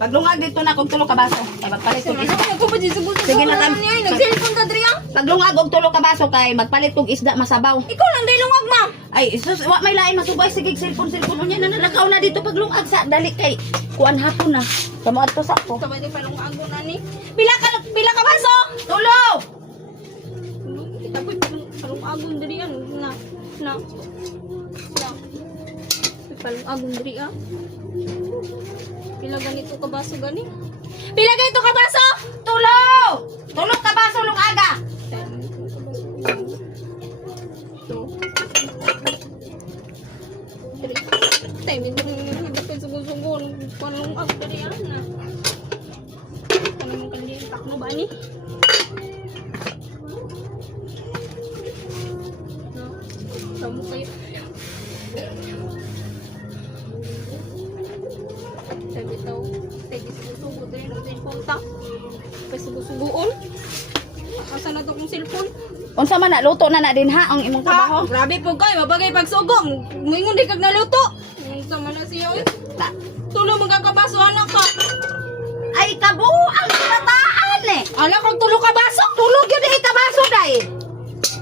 Paglungag dito na kung tulo ka baso. Kay magpalit kog isda. Ako ba dito subuto? Sige na tam. Nag-cellphone ka diri ah. Paglungag og tulo ka baso kay magpalit kog isda masabaw. Ikaw lang dai lungag ma'am. Ay, sus, wa may lain masubay sige cellphone unya na nalakaw na dito paglungag sa dali kay kuan hapon na. Kamo adto sa ko. Sabay di pa lungagon na ni. Pila ka baso? Tulo. Kita po palungagon diri an na. Palungagon diri ah. Pila ganito ka baso gani? Pila ganito ka baso? Tulo. Tulo ka baso lungaga. Time itu dapat sugun-sugun panung aku dari ana. Panung kan dia tak mau bani. Kamu kayak saya tahu saya sugu-sugu dari nanti kontak. Sugu-suguon. Asa na to kong cellphone? Unsa man na luto na din ha ang imong trabaho? Grabe po kayo, mabagay pagsugong. Mingon di kag naluto. Sama na siya oy. Tulo magkakabaso anak ka. Ay kabu ang kabataan eh. Anak kag tulo ka baso. Tulog yun eh kabaso day.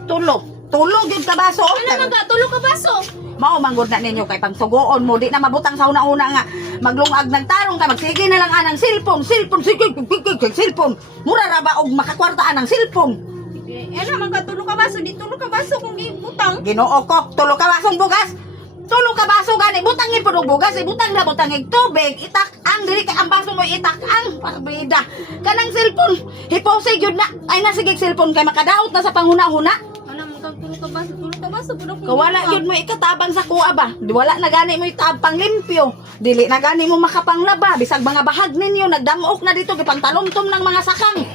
Tulog. Tulog yun kabaso. Ano man ka tulo ka baso? Mao manggod na ninyo kay pangsugoon mo di na mabutang sa una-una nga maglungag ng tarong ka magsige na lang anang cellphone cellphone mura ra ba og makakwartaan ng cellphone. Ano man ka tulo ka baso, di tulo ka baso kung ibutang. Ginoo ko tulo ka basong bugas. Tulo ka baso gani butang ni pud bugas ibutang na butang ig tubig itak ang dili ka ang baso mo itak ang pabida kanang cellphone hipose gyud na ay na sige cellphone kay makadaot na sa panghuna-huna. Ano man ka tulo ka baso pud ako. Kawala yun mo ikatabang sa kuha ba? Wala na gani mo itabang limpyo. Dili na gani mo makapanglaba. Bisag mga bahag ninyo, nagdamok na dito, gipangtalumtom ng mga sakang.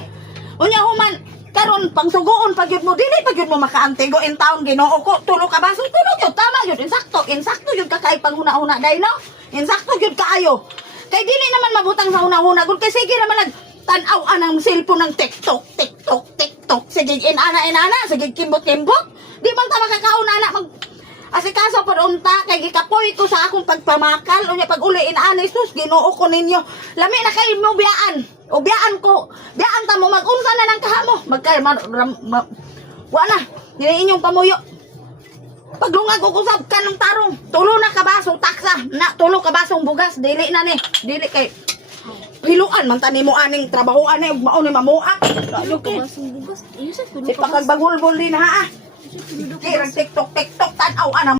Unya human, karon pangsugoon pag yun mo, dili pag yun mo makaantigo in town, ginoo ko, tulo ka ba? So tulo yun, tama yun, insakto yun kakay panghuna-huna, dahil no? Insakto yun kaayo. Kay dili naman mabutang sa huna-huna, kung kay sige naman nagtanaw ang cellphone ng TikTok. Sige, inana, sige, kimbot. Di man ta makakauna na mag asikaso pod unta kay gikapoy ko sa akong pagpamakal unya pag uli inana sus Ginoo ko ninyo lami na kay mo biyaan o biyaan ta mo magunsa na ng kahamo magkay wala dili inyong pamuyo paglungag ko usab ka ng tarong tulo na kabaso taksa na tulo kabasong bugas dili na ni dili kay hiluan man tani mo aning trabahoan ni ug mao ni mamuak Okay. Basong bugas. Iyo sa tulo si ka baso. pakagbagulbol din ha. Kira TikTok tanaw ana